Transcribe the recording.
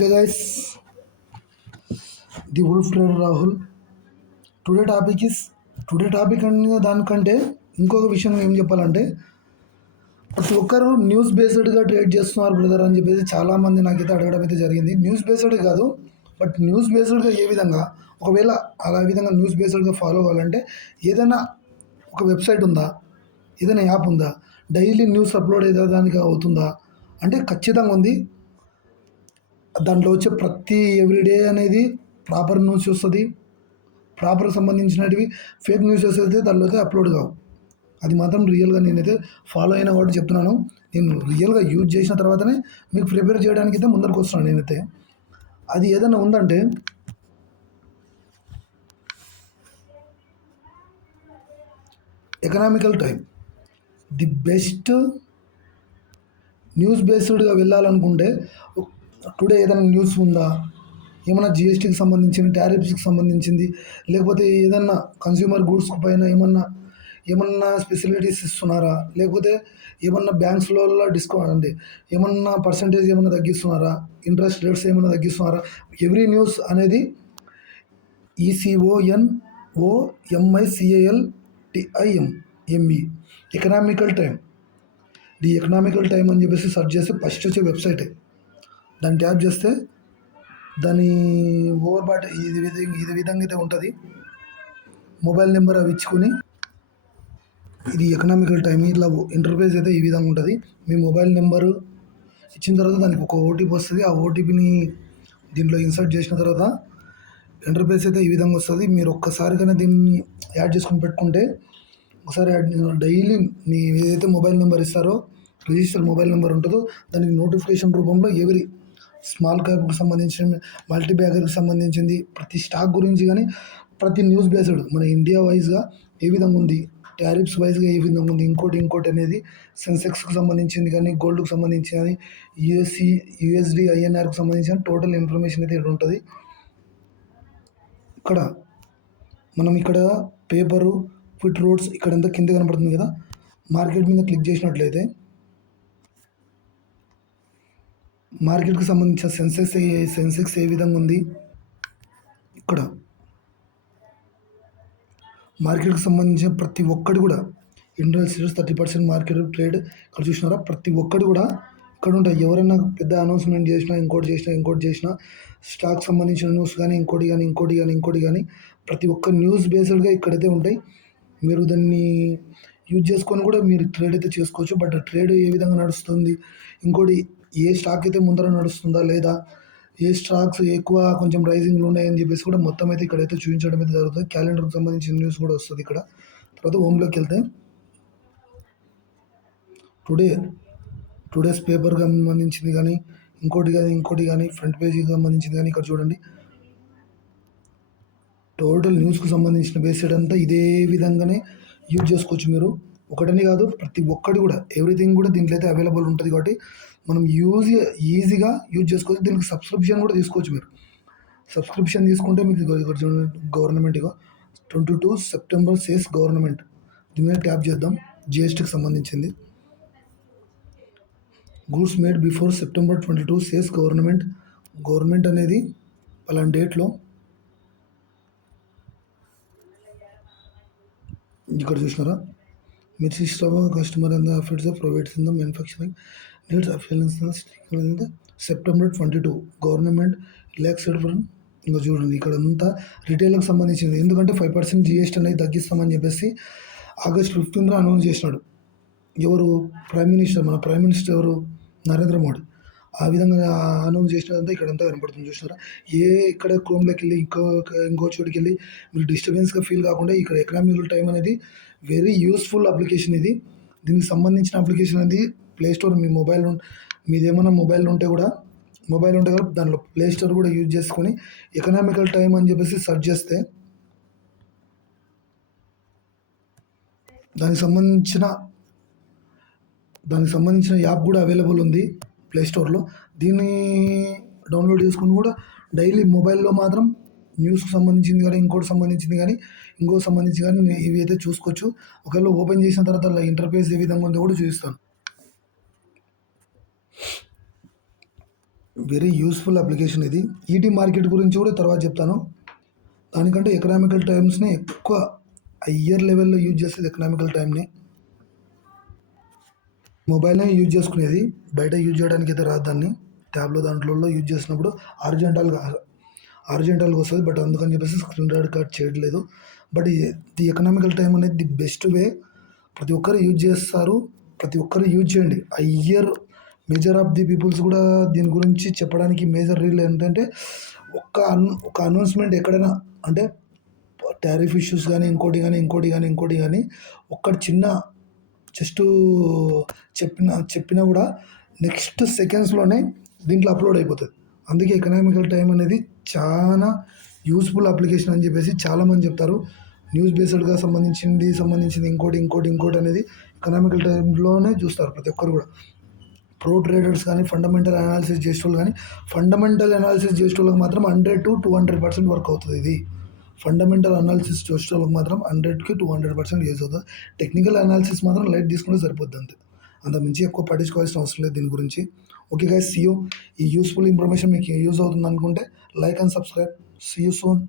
Okay, guys, the Wolf Trader Rahul. Today topic is today topic అనే దానికంటే ఇంకొక విషయం ఏం చెప్పాలంటే ప్రతి ఒక్కరు న్యూస్ బేస్డ్గా ట్రేడ్ చేస్తున్నారు బ్రదర్ అని చెప్పేసి చాలామంది నాకైతే అడగడం అయితే జరిగింది. న్యూస్ బేస్డ్ కాదు, బట్ న్యూస్ బేస్డ్గా ఏ విధంగా, ఒకవేళ అలా విధంగా న్యూస్ బేస్డ్గా ఫాలో అవ్వాలంటే ఏదైనా ఒక వెబ్సైట్ ఉందా, ఏదైనా యాప్ ఉందా, డైలీ న్యూస్ అప్లోడ్ అయ్యేదానికి అవుతుందా అంటే ఖచ్చితంగా ఉంది. దాంట్లో వచ్చే ప్రతి ఎవ్రీడే అనేది ప్రాపర్ న్యూస్ వస్తుంది. ప్రాపర్ సంబంధించినవి ఫేక్ న్యూసెస్ అయితే దానిలో అయితే అప్లోడ్ కావు. అది మాత్రం రియల్గా నేనైతే ఫాలో అయిన కాబట్టి చెప్తున్నాను. నేను రియల్గా యూజ్ చేసిన తర్వాతనే మీకు ప్రిపేర్ చేయడానికి అయితే ముందరకు వస్తున్నాను నేనైతే. అది ఏదైనా ఉందంటే economical time the best. News బేస్డ్గా వెళ్ళాలనుకుంటే టుడే ఏదైనా న్యూస్ ఉందా, ఏమైనా జిఎస్టీకి సంబంధించింది, టారిఫ్స్కి సంబంధించింది, లేకపోతే ఏదన్నా కన్స్యూమర్ గూడ్స్ పైన ఏమన్నా స్పెసిలిటీస్ ఇస్తున్నారా, లేకపోతే ఏమన్నా బ్యాంక్స్లో డిస్కౌంట్ అంటే ఏమన్నా పర్సంటేజ్ ఏమన్నా తగ్గిస్తున్నారా, ఇంట్రెస్ట్ రేట్స్ ఏమన్నా తగ్గిస్తున్నారా, ఎవ్రీ న్యూస్ అనేది ECONOMICALTIME economical time. The economical time అని చెప్పేసి సెర్చ్ చేసి ఫస్ట్ వచ్చే వెబ్సైటే. దాన్ని ట్యాప్ చేస్తే దాని ఓవర్ బాట్ ఇది విధంగా అయితే ఉంటుంది. మొబైల్ నెంబర్ అవి ఇచ్చుకొని ఇది ఎకనామికల్ టైం ఇట్లా ఇంటర్ఫేస్ అయితే ఈ విధంగా ఉంటుంది. మీ మొబైల్ నెంబరు ఇచ్చిన తర్వాత దానికి ఒక ఓటీపీ వస్తుంది. ఆ ఓటీపీని దీంట్లో ఇన్సర్ట్ చేసిన తర్వాత ఇంటర్ఫేస్ అయితే ఈ విధంగా వస్తుంది. మీరు ఒక్కసారిగానే దీన్ని యాడ్ చేసుకొని పెట్టుకుంటే ఒకసారి డైలీ మీ ఏదైతే మొబైల్ నెంబర్ ఇస్తారో, రిజిస్టర్ మొబైల్ నెంబర్ ఉంటుందో దానికి నోటిఫికేషన్ రూపంలో ఎవరి స్మాల్ క్యాప్కి సంబంధించిన, మల్టీ బ్యాగర్కి సంబంధించింది, ప్రతి స్టాక్ గురించి కానీ, ప్రతి న్యూస్ బేస్డ్ మన ఇండియా వైజ్గా ఏ విధంగా ఉంది, టారిఫ్స్ వైజ్గా ఏ విధంగా ఉంది, ఇంకోటి అనేది సెన్సెక్స్కి సంబంధించింది కానీ, గోల్డ్కి సంబంధించి కానీ, యూఎస్డి ఐఎన్ఆర్కి సంబంధించిన టోటల్ ఇన్ఫర్మేషన్ అయితే ఇక్కడ ఉంటుంది. ఇక్కడ పేపరు ఫిట్ రోడ్స్ ఇక్కడంతా కింద కనపడుతుంది కదా, మార్కెట్ మీద క్లిక్ చేసినట్లయితే మార్కెట్కి సంబంధించిన సెన్సెక్స్ ఏ విధంగా ఉంది, ఇక్కడ మార్కెట్కి సంబంధించిన ప్రతి ఒక్కటి కూడా ఇండస్ట్రీస్ 30% మార్కెట్ ట్రేడ్ ఇక్కడ చూసినారా, ప్రతి ఒక్కటి కూడా ఇక్కడ ఉంటాయి. ఎవరైనా పెద్ద అనౌన్స్మెంట్ చేసినా, ఇంకోటి చేసినా స్టాక్ సంబంధించిన న్యూస్ కానీ, ఇంకోటి కానీ ప్రతి ఒక్క న్యూస్ బేస్డ్గా ఇక్కడైతే ఉంటాయి. మీరు దాన్ని యూజ్ చేసుకొని కూడా మీరు ట్రేడ్ అయితే చేసుకోవచ్చు. బట్ ట్రేడ్ ఏ విధంగా నడుస్తుంది, ఇంకోటి ఏ స్టాక్ అయితే ముందర నడుస్తుందా లేదా, ఏ స్టాక్స్ ఎక్కువ కొంచెం రైజింగ్లో ఉన్నాయని చెప్పేసి కూడా మొత్తం అయితే ఇక్కడైతే చూపించడం అయితే జరుగుతుంది. క్యాలెండర్కి సంబంధించిన న్యూస్ కూడా వస్తుంది ఇక్కడ. తర్వాత హోమ్లోకి వెళ్తే టుడేస్ పేపర్కి సంబంధించింది కానీ, ఇంకోటి కానీ ఫ్రంట్ పేజీకి సంబంధించింది కానీ ఇక్కడ చూడండి. టోటల్ న్యూస్కి సంబంధించిన బేస్డ్ అంతా ఇదే విధంగానే యూజ్ చేసుకోవచ్చు. మీరు ఒకటని కాదు, ప్రతి ఒక్కటి కూడా ఎవ్రీథింగ్ కూడా దీంట్లో అయితే అవైలబుల్ ఉంటుంది. కాబట్టి మనం ఈజీగా యూజ్ చేసుకోవచ్చు. దీనికి సబ్స్క్రిప్షన్ కూడా తీసుకోవచ్చు. మీరు సబ్స్క్రిప్షన్ తీసుకుంటే మీకు గవర్నమెంట్గా 22 సెప్టెంబర్ సేస్ గవర్నమెంట్, దీని మీద ట్యాప్ చేద్దాం. జిఎస్టీకి సంబంధించింది goods made before September 22 says government అనేది అలాంటి డేట్లో ఇక్కడ చూసినారా, మిర్చి stove customer and aphids provides in the manufacturing needs appliances September 22 government relaxed from. ఇంకా చూడండి ఇక్కడ అంతా రిటైల్కి సంబంధించింది. ఎందుకంటే 5% జిఎస్టీ అనేది తగ్గిస్తామని చెప్పేసి ఆగస్ట్ 15 అనౌన్స్ చేసినాడు. ఎవరు మన ప్రైమ్ మినిస్టర్ ఎవరు, నరేంద్ర మోడీ. ఆ విధంగా అనౌన్స్ చేసినదంతా ఇక్కడంతా కనపడుతుంది. చూసినారా, ఇక్కడ క్రోమ్లోకి వెళ్ళి ఇంకో చోటుకి వెళ్ళి మీరు డిస్టర్బెన్స్గా ఫీల్ కాకుండా ఇక్కడ ఎకనామికల్ టైం అనేది వెరీ యూస్ఫుల్ అప్లికేషన్. దీనికి సంబంధించిన అప్లికేషన్ అనేది ప్లేస్టోర్ మీదేమైనా మొబైల్ ఉంటే కూడా దాంట్లో ప్లేస్టోర్ కూడా యూజ్ చేసుకొని ఎకనామికల్ టైం అని చెప్పేసి సెర్చ్ చేస్తే దానికి సంబంధించిన యాప్ కూడా అవైలబుల్ ఉంది ప్లేస్టోర్లో. దీన్ని డౌన్లోడ్ చేసుకుని కూడా డైలీ మొబైల్లో మాత్రం న్యూస్కి సంబంధించింది కానీ, ఇంకోటి సంబంధించి కానీ ఇవి అయితే చూసుకోవచ్చు. ఒకవేళ ఓపెన్ చేసిన తర్వాత అలా ఇంటర్ఫేస్ ఏ విధంగా ఉందో కూడా చూపిస్తాను. వెరీ యూస్ఫుల్ అప్లికేషన్ ఇది. ఈటీ మార్కెట్ గురించి కూడా తర్వాత చెప్తాను. దానికంటే ఎకనామికల్ టైమ్స్ని ఎక్కువ హయ్యర్ లెవెల్లో యూజ్ చేసేది ఎకనామికల్ టైంని. మొబైల్నే యూజ్ చేసుకునేది, బయట యూజ్ చేయడానికి అయితే రాదు దాన్ని. ట్యాబ్లో దాంట్లో యూజ్ చేసినప్పుడు ఆరిజెంటల్గా వస్తుంది, బట్ అందుకని చెప్పేసి స్క్రీన్ రికార్డ్ చేయట్లేదు. బట్ ది ఎకనామికల్ టైం అనేది ది బెస్ట్ వే. ప్రతి ఒక్కరు యూజ్ చేస్తారు, ప్రతి ఒక్కరు యూజ్ చేయండి. Higher major of the peoples కూడా దీని గురించి చెప్పడానికి మేజర్ రీల్ ఏంటంటే ఒక అనౌన్స్మెంట్ ఎక్కడైనా అంటే టారిఫ్ ఇష్యూస్ కానీ ఇంకోటి కానీ ఒక్కటి చిన్న జస్ట్ చెప్పినా కూడా నెక్స్ట్ సెకండ్స్లోనే దీంట్లో అప్లోడ్ అయిపోతుంది. అందుకే ఎకనామికల్ టైం అనేది చాలా యూస్ఫుల్ అప్లికేషన్ అని చెప్పేసి చాలామంది చెప్తారు. న్యూస్ బేస్డ్గా సంబంధించింది ఇంకోటి అనేది ఎకనామికల్ టైంలోనే చూస్తారు ప్రతి ఒక్కరు కూడా. ప్రో ట్రేడర్స్ కానీ ఫండమెంటల్ అనాలిసిస్ చేసేటోళ్ళు కానీ ఫండమెంటల్ అనాలిసిస్ చేసేటోళ్ళకి మాత్రం 100 to 200% వర్క్ అవుతుంది ఇది. ఫండమెంటల్ అనాలిసిస్ చేసేటోళ్ళకి మాత్రం 100కి 200% యూజ్ అవుతుంది. టెక్నికల్ అనాలిసిస్ మాత్రం లైట్ తీసుకుంటే సరిపోద్ది అంతే. అంత మించి ఎక్కువ పట్టించుకోవాల్సిన అవసరం లేదు దీని గురించి. Okay guys, see you. ఈ యూస్ఫుల్ ఇన్ఫర్మేషన్ మీకు యూజ్ అవుతుంది అనుకుంటే like and subscribe. See you soon.